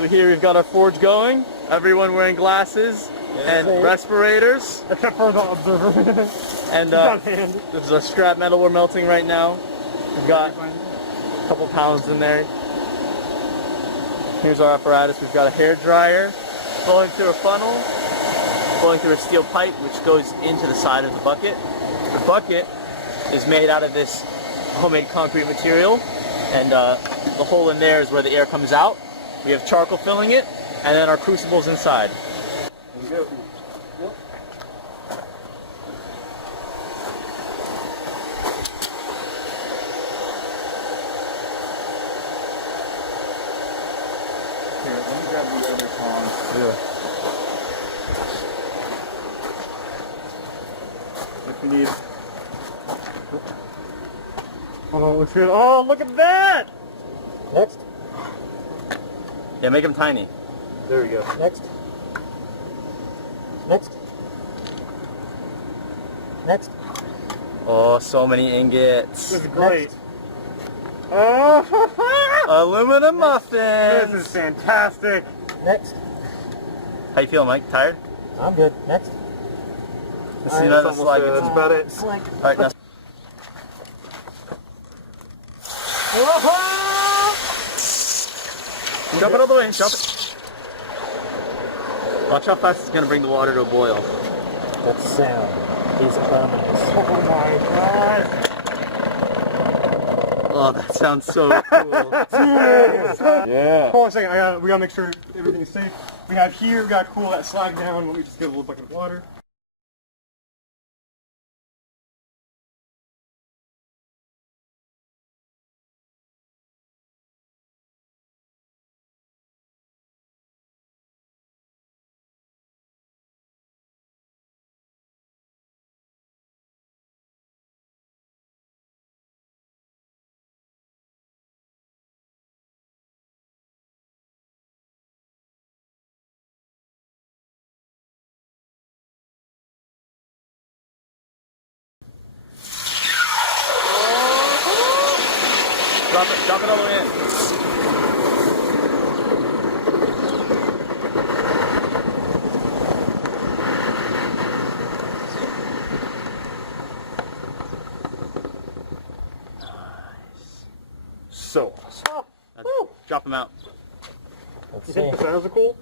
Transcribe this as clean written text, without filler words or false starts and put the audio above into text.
So here we've got our forge going. Everyone wearing glasses and respirators. Except for the observer. And there's a scrap metal we're melting right now. We've got a couple pounds in there. Here's our apparatus. We've got a hair dryer flowing through a funnel, flowing through a steel pipe which goes into the side of the bucket. The bucket is made out of this homemade concrete material, and the hole in there is where the air comes out. We have charcoal filling it, and then our crucible's inside. There we go. Here, let me grab the other tongs. Yeah. If you need. Oh, looks good. Oh, look at that! Next. Yeah, make them tiny. There we go. Next. Next. Next. Oh, so many ingots. This is great. Oh, Aluminum muffins. this is fantastic. Next. How you feeling, Mike? Tired? I'm good. Next. Let's see another slide. That's about it. All right, now. Jump it all the way. Jump it. Watch how fast it's going to bring the water to a boil. That sound is ominous. Oh my god. Oh, that sounds so cool. Yeah. Hold on a second. We gotta make sure everything's safe. We have here. We gotta cool that slag down. Let me just get a little bucket of water. Drop it all the way in. So awesome. Drop them out. Let's You see. think the sounds are cool?